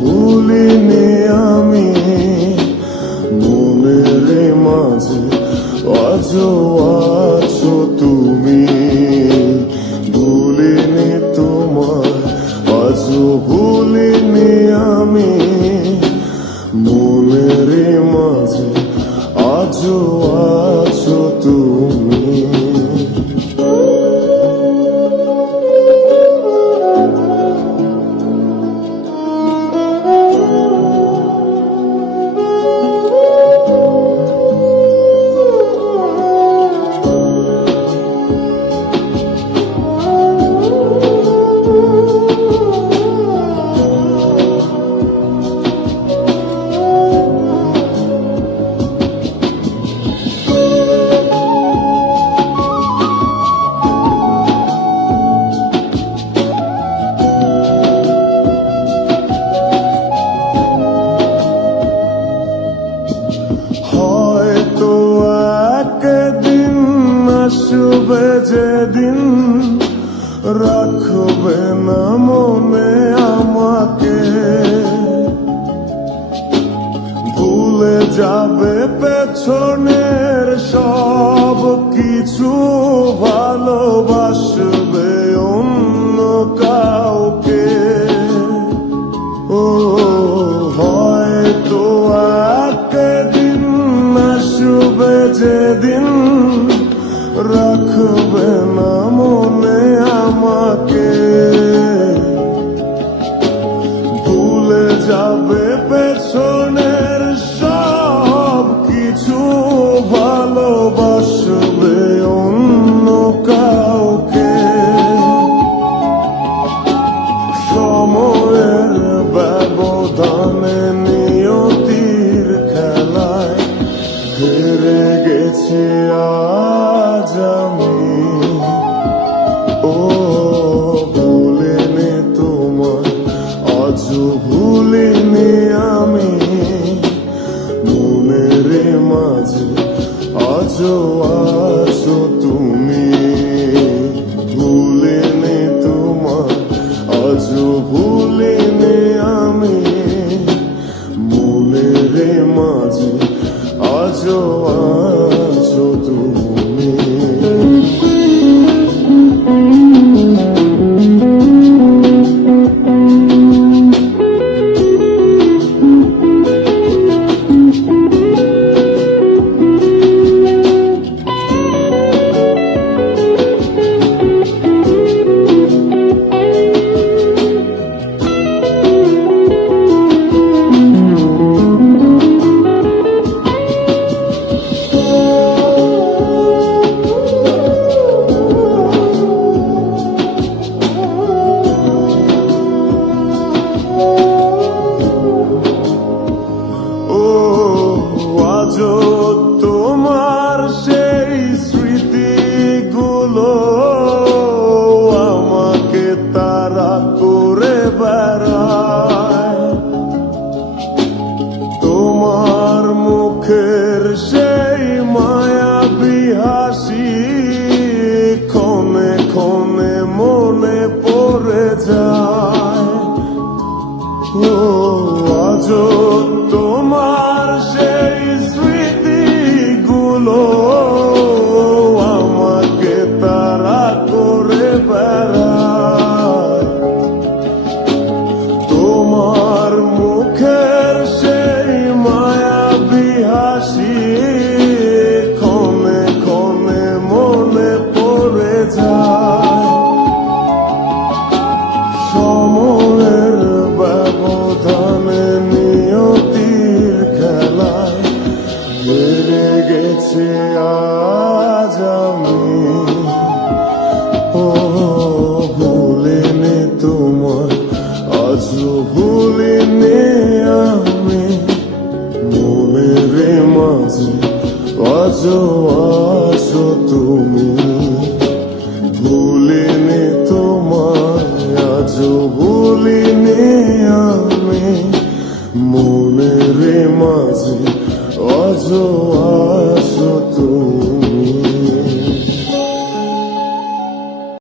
ভুলিনি আমি মনের মাঝে আজও আছো তুমি ভুলিনি তোমার আজও ভুলিনি আমি মনের মাঝে আজও আছো তুমি আসবে যেদিন রাখবে না মনে আমাকে ভুলে যাবে পেছনের সব কিছু ভালোবাসবে অন্য কাউকে ও হয়তো একদিন আসবে যেদিন রাখবে না মনে আমাকে ভুলে যাবে পেছনের সব কিছু ভালোবাসবে অন্য কাউকে সময়ের ব্যবধানে নিয়তির খেলায় হেরে গেছি আজ আমি ও ভুলিনি তোমার আজও ভুলিনি আমি মনের মাঝে আজও আছো তুমি ভুলিনি তোমার আজও ভুলিনি আমি মনের মাঝে আজও আছো তুমি তোমার সেই স্মৃতিগুলো আমাকে তাড়া করে বেড়ায় তোমার মুখের সেই মায়াবী হাসি ক্ষণে ক্ষণে মনে পড়ে যায় ও আজও তোমার সেই আমাকে তাড়া করে বেড়ায় তোমার মুখের সেই মায়াবী হাসি ক্ষণে ক্ষণে মনে পড়ে যায় সময়ের ব্যবধানে নিয়তির খেলায় হেরে গেছে আজ আমি ও ভুলিনি তোমার আজও ভুলিনি আমি মনের মাঝে আজও আছো তুমি ভুলিনি তোমার আজও ভুলিনি আমি মনের মাঝে আজও